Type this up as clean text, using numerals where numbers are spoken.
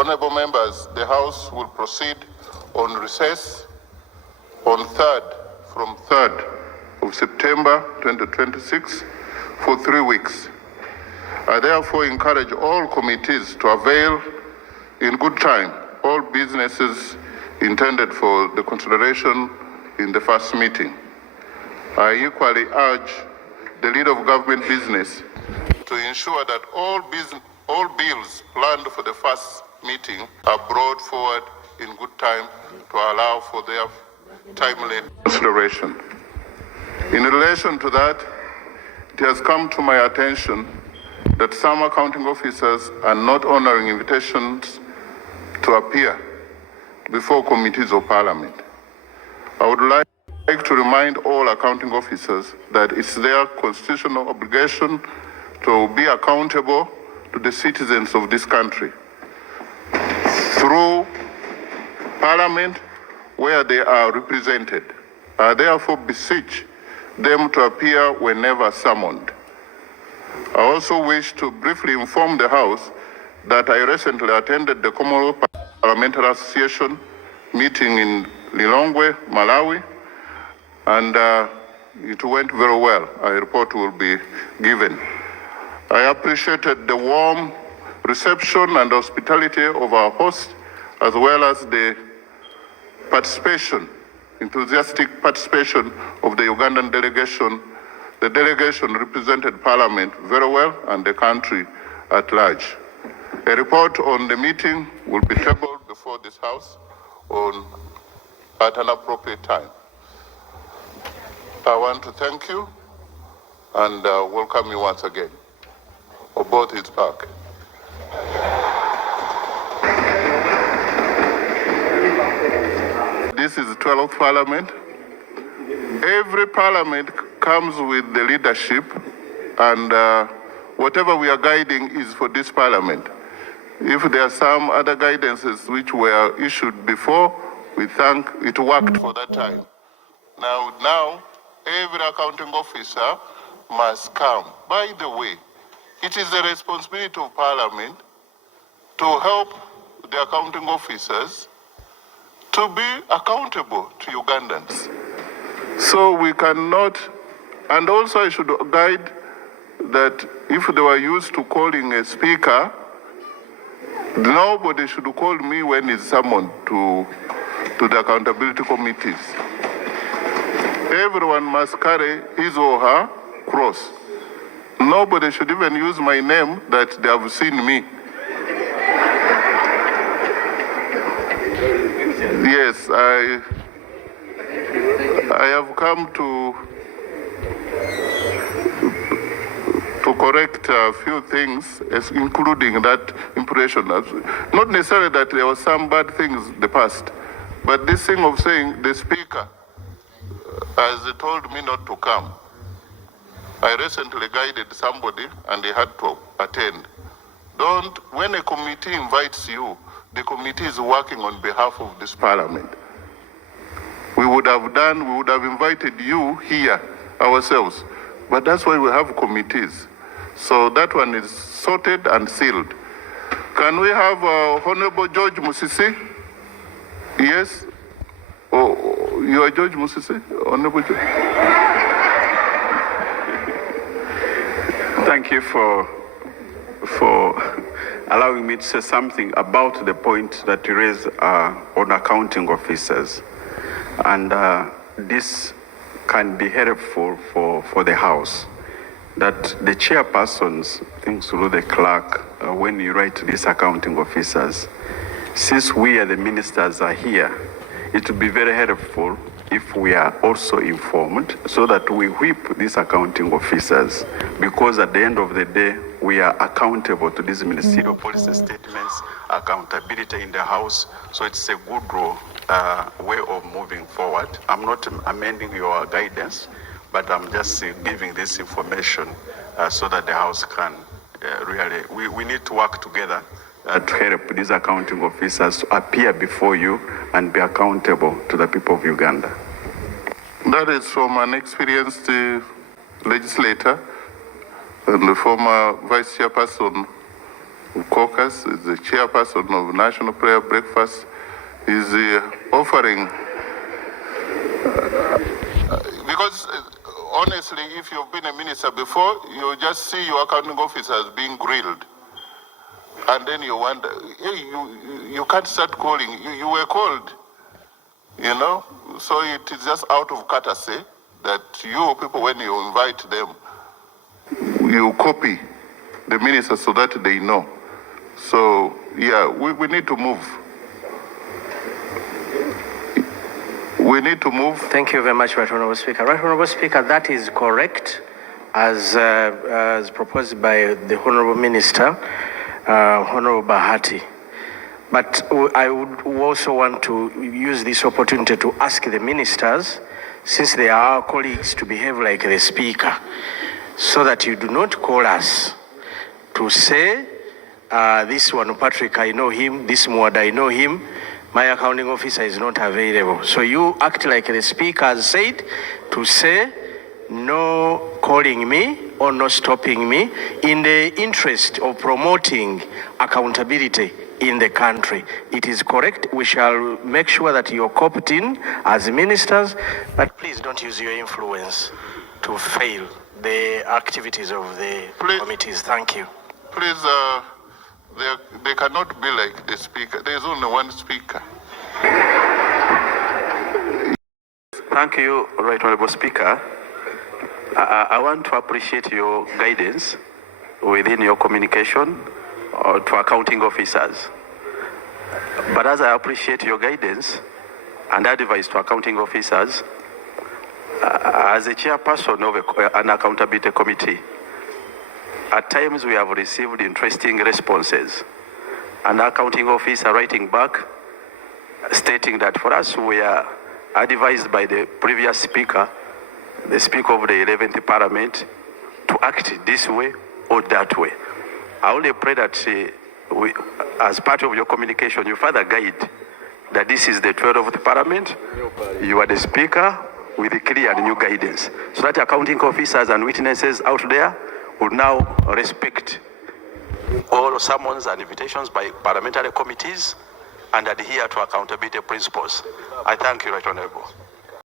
Honourable members, the House will proceed on recess from 3rd of September 2026 for 3 weeks. I therefore encourage all committees to avail in good time all businesses intended for the consideration in the first meeting. I equally urge the leader of government business to ensure that all bills planned for the first meeting are brought forward in good time to allow for their timely consideration. In relation to that, it has come to my attention that some accounting officers are not honoring invitations to appear before committees of parliament. I would like to remind all accounting officers that it's their constitutional obligation to be accountable to the citizens of this country through parliament where they are represented. I therefore beseech them to appear whenever summoned. I also wish to briefly inform the House that I recently attended the Commonwealth Parliamentary Association meeting in Lilongwe, Malawi, and it went very well. A report will be given. I appreciated the warm reception and hospitality of our host, as well as the enthusiastic participation of the Ugandan delegation. The delegation represented Parliament very well and the country at large. A report on the meeting will be tabled before this House at an appropriate time. I want to thank you and welcome you once again. Oboth is back. This is the 12th Parliament. Every Parliament comes with the leadership, and whatever we are guiding is for this Parliament. If there are some other guidances which were issued before, we thank it worked for that time. Now, every accounting officer must come. By the way, it is the responsibility of Parliament to help the accounting officers to be accountable to Ugandans. So we cannot, and also I should guide that if they were used to calling a speaker, nobody should call me when he's summoned to the accountability committees. Everyone must carry his or her cross. Nobody should even use my name that they have seen me. Yes, I have come to correct a few things, including that impression. Not necessarily that there were some bad things in the past, but this thing of saying the speaker has told me not to come. I recently guided somebody and they had to attend. When a committee invites you, the committee is working on behalf of this Parliament. We would have invited you here ourselves, but that's why we have committees. So that one is sorted and sealed. Can we have Honorable George Musisi? Yes? Oh, you are George Musisi? Honorable George? Thank you for allowing me to say something about the point that you raised on accounting officers. And this can be helpful for the House, that the chairpersons, things through the clerk, when you write to these accounting officers, since we are the ministers are here, it would be very helpful if we are also informed so that we whip these accounting officers, because at the end of the day, we are accountable to these ministerial policy statements, accountability in the House, so it's a good way of moving forward. I'm not amending your guidance, but I'm just giving this information so that the House can really, we need to work together to help these accounting officers to appear before you and be accountable to the people of Uganda. That is from an experienced legislator and the former vice chairperson caucus, is the chairperson of National Prayer Breakfast, is offering, because honestly, if you've been a minister before, you just see your accounting officers being grilled. And then you wonder, hey, you can't start calling. You were called, you know? So it is just out of courtesy that you people, when you invite them, you copy the minister so that they know. So, yeah, we need to move. We need to move. Thank you very much, Right Honourable Speaker. Right Honourable Speaker, that is correct, as proposed by the Honourable Minister, Honourable Bahati. But I would also want to use this opportunity to ask the ministers, since they are our colleagues, to behave like the Speaker, so that you do not call us to say, this one, Patrick, I know him, this Mwad, I know him, my accounting officer is not available. So you act like the Speaker has said, to say, no calling me or no stopping me, in the interest of promoting accountability in the country. It is correct. We shall make sure that you're coopted in as ministers, but please don't use your influence to fail the activities of the committees. Thank you. Please, they cannot be like the Speaker. There is only one Speaker. Thank you, Right Honourable Speaker. I want to appreciate your guidance within your communication to accounting officers. But as I appreciate your guidance and advice to accounting officers, as a chairperson of an accountability committee, at times we have received interesting responses. An accounting officer writing back stating that for us we are advised by the previous speaker, the Speaker of the 11th Parliament, to act this way or that way. I only pray that as part of your communication, you further guide that this is the 12th Parliament, you are the Speaker with a clear and new guidance, so that accounting officers and witnesses out there will now respect all summons and invitations by parliamentary committees and adhere to accountability principles. I thank you, Right Honourable.